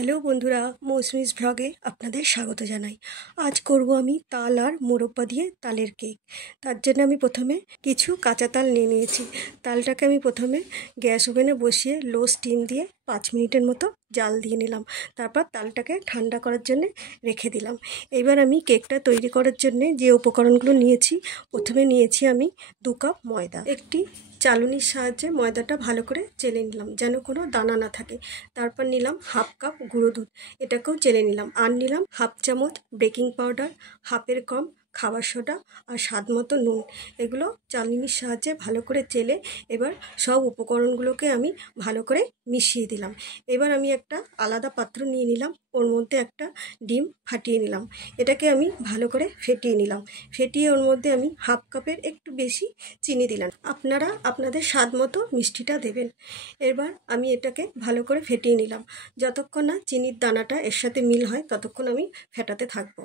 Hello বন্ধুরা, মৌসুমিস ভ্লগে আপনাদের স্বাগত জানাই। আজ করব আমি তাল আর মোরব্বা দিয়ে তালের কেক। তার জন্য আমি প্রথমে কিছু কাঁচা তাল নিয়ে নিয়েছি। তালটাকে আমি প্রথমে গ্যাস ওভেনে বসিয়ে লো স্টিম দিয়ে 5 মিনিটের মতো জাল দিয়ে নিলাম। তারপর তালটাকে ঠান্ডা করার জন্য রেখে দিলাম। এবার আমি কেকটা তৈরি করার জন্য যে উপকরণগুলো নিয়েছি, প্রথমে নিয়েছি আমি 2 কাপ ময়দা। একটি চালুনির সাহায্যে ময়দাটা ভালো করে চেলে নিলাম যেন কোনো দানা না থাকে। তারপর নিলাম হাফ কাপ গুঁড়ো দুধ, এটাকেও চেলে নিলাম। আর নিলাম হাফ চামচ বেকিং পাউডার, হাফের কম খাবার সোডা আর স্বাদ মতো নুন। এগুলো চালুনির সাহায্যে ভালো করে চেলে এবার সব উপকরণগুলোকে আমি ভালো করে মিশিয়ে দিলাম। এবার আমি একটা আলাদা পাত্র নিয়ে নিলাম, ওর মধ্যে একটা ডিম ফাটিয়ে নিলাম। এটাকে আমি ভালো করে ফেটিয়ে নিলাম। ফেটিয়ে ওর মধ্যে আমি হাফ কাপের একটু বেশি চিনি দিলাম। আপনারা আপনাদের স্বাদ মতো মিষ্টিটা দেবেন। এবার আমি এটাকে ভালো করে ফেটিয়ে নিলাম। যতক্ষণ না চিনির দানাটা এর সাথে মিল হয় ততক্ষণ আমি ফেটাতে থাকবো।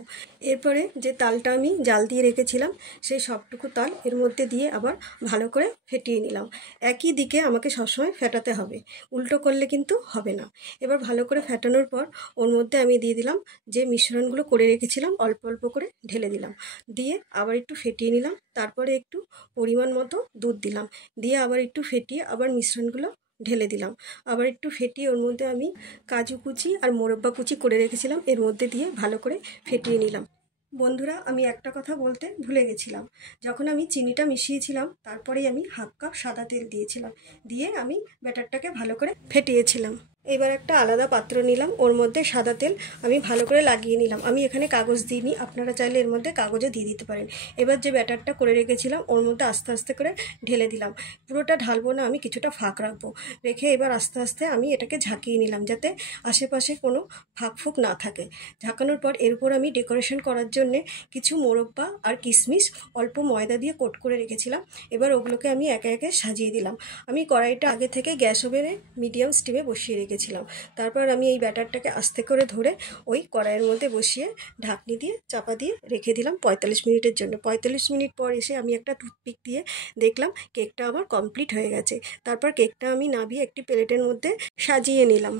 এরপরে যে তালটা আমি জাল দিয়ে রেখেছিলাম সেই সবটুকু তাল এর মধ্যে দিয়ে আবার ভালো করে ফেটিয়ে নিলাম। একই দিকে আমাকে সবসময় ফেটাতে হবে, উল্টো করলে কিন্তু হবে না। এবার ভালো করে ফেটানোর পর ওর মধ্যে আমি দিয়ে দিলাম যে মিশ্রণগুলো করে রেখেছিলাম, অল্প অল্প করে ঢেলে দিলাম। দিয়ে আবার একটু ফেটিয়ে নিলাম। তারপরে একটু পরিমাণ মতো দুধ দিলাম, দিয়ে আবার একটু ফেটিয়ে আবার মিশ্রণগুলো ঢেলে দিলাম। আবার একটু ফেটিয়ে ওর মধ্যে আমি কাজু কুচি আর মোরব্বা কুচি করে রেখেছিলাম এর মধ্যে দিয়ে ভালো করে ফেটিয়ে নিলাম। বন্ধুরা, আমি একটা কথা বলতে ভুলে গেছিলাম। যখন আমি চিনিটা মিশিয়েছিলাম তারপরেই আমি হাফ কাপ সাদা তেল দিয়েছিলাম, দিয়ে আমি ব্যাটারটাকে ভালো করে ফেটিয়েছিলাম। এবার একটা আলাদা পাত্র নিলাম, ওর মধ্যে সাদা তেল আমি ভালো করে লাগিয়ে নিলাম। আমি এখানে কাগজ দিইনি, আপনারা চাইলে এর মধ্যে কাগজও দিয়ে দিতে পারেন। এবার যে ব্যাটারটা করে রেখেছিলাম ওর মধ্যে আস্তে আস্তে করে ঢেলে দিলাম। পুরোটা ঢালবো না, আমি কিছুটা ফাঁক রাখবো। রেখে এবার আস্তে আস্তে আমি এটাকে ঝাঁকিয়ে নিলাম যাতে আশেপাশে কোনো ফাঁক ফুক না থাকে। ঝাঁকানোর পর এরপর আমি ডেকোরেশন করার জন্যে কিছু মোরব্বা আর কিশমিশ অল্প ময়দা দিয়ে কোট করে রেখেছিলাম। এবার ওগুলোকে আমি একে একে সাজিয়ে দিলাম। আমি কড়াইটা আগে থেকে গ্যাস ওভেনে মিডিয়াম স্টিমে বসিয়ে রেখেছিলাম। তারপর আমি এই ব্যাটারটাকে আস্তে করে ধরে ওই কড়াইয়ের মধ্যে বসিয়ে ঢাকনি দিয়ে চাপা দিয়ে রেখে দিলাম 45 মিনিটের জন্য। 45 মিনিট পর এসে আমি একটা টুথপিক দিয়ে দেখলাম কেকটা আমার কমপ্লিট হয়ে গেছে। তারপর কেকটা আমি নামিয়ে একটি প্লেটের মধ্যে সাজিয়ে নিলাম।